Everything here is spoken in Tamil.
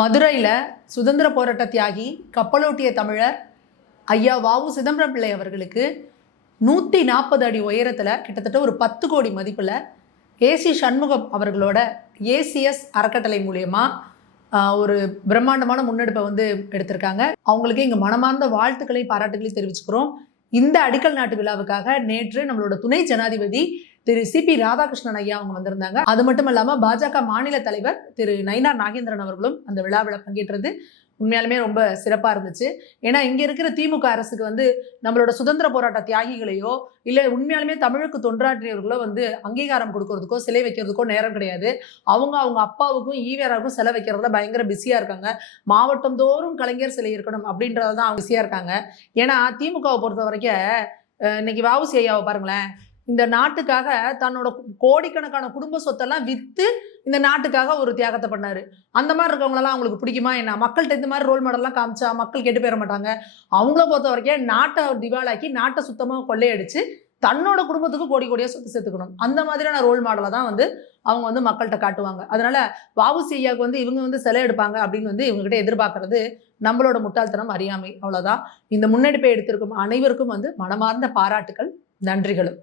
மதுரையில் சுதந்திர போராட்ட தியாகி கப்பலோட்டிய தமிழர் ஐயா வாவு சிதம்பரம் பிள்ளை அவர்களுக்கு 140 அடி உயரத்தில் கிட்டத்தட்ட ஒரு 10 கோடி மதிப்பில் ஏசி சண்முகம் அவர்களோட ஏசிஎஸ் அறக்கட்டளை மூலயமா ஒரு பிரம்மாண்டமான முன்னெடுப்பை எடுத்திருக்காங்க. அவங்களுக்கு இங்கே மனமார்ந்த வாழ்த்துக்களையும் பாராட்டுகளையும் தெரிவிச்சுக்கிறோம். இந்த அடிக்கல் நாட்டு விழாவுக்காக நேற்று நம்மளோட துணை ஜனாதிபதி திரு சிபி ராதாகிருஷ்ணன் ஐயா அவங்க வந்திருந்தாங்க. அது மட்டும் இல்லாமல் பாஜக மாநில தலைவர் திரு நயினார் நாகேந்திரன் அவர்களும் அந்த விழாவில் பங்கேற்றது உண்மையாலுமே ரொம்ப சிறப்பாக இருந்துச்சு. ஏன்னா இங்கே இருக்கிற திமுக அரசுக்கு நம்மளோட சுதந்திர போராட்ட தியாகிகளையோ இல்லை உண்மையாலுமே தமிழுக்கு தொண்டாற்றியவர்களோ அங்கீகாரம் கொடுக்கறதுக்கோ சிலை வைக்கிறதுக்கோ நேரம் கிடையாது. அவங்க அப்பாவுக்கும் ஈவேராவுக்கும் சிலை வைக்கிறதுல பயங்கர பிஸியாக இருக்காங்க. மாவட்டம் தோறும் கலைஞர் சிலை இருக்கணும் அப்படின்றத தான் அவங்க பிஸியாக இருக்காங்க. ஏன்னா திமுகவை பொறுத்த வரைக்கும் இன்னைக்கு வாவுசி ஐயாவை பாருங்களேன், இந்த நாட்டுக்காக தன்னோட கோடிக்கணக்கான குடும்ப சொத்தெல்லாம் விற்று இந்த நாட்டுக்காக ஒரு தியாகத்தை பண்ணாரு. அந்த மாதிரி இருக்கவங்களெல்லாம் அவங்களுக்கு பிடிக்குமா என்ன? மக்கள்கிட்ட இந்த மாதிரி ரோல் மாடல்லாம் காமிச்சா மக்கள் கெட்டு போயிட மாட்டாங்க. அவங்கள பொறுத்த வரைக்கும் நாட்டை திவாலாக்கி நாட்டை சுத்தமாக கொள்ளையடிச்சு தன்னோட குடும்பத்துக்கு கோடி கோடியாக சொத்து சேர்த்துக்கணும். அந்த மாதிரியான ரோல் மாடலை தான் அவங்க மக்கள்கிட்ட காட்டுவாங்க. அதனால வாவுசி ஐயாவுக்கு இவங்க சிலை எடுப்பாங்க அப்படின்னு இவங்ககிட்ட எதிர்பார்க்கறது நம்மளோட முட்டாள்தனம், அறியாமை, அவ்வளோதான். இந்த முன்னெடுப்பை எடுத்திருக்கும் அனைவருக்கும் மனமார்ந்த பாராட்டுக்கள், நன்றிகளும்.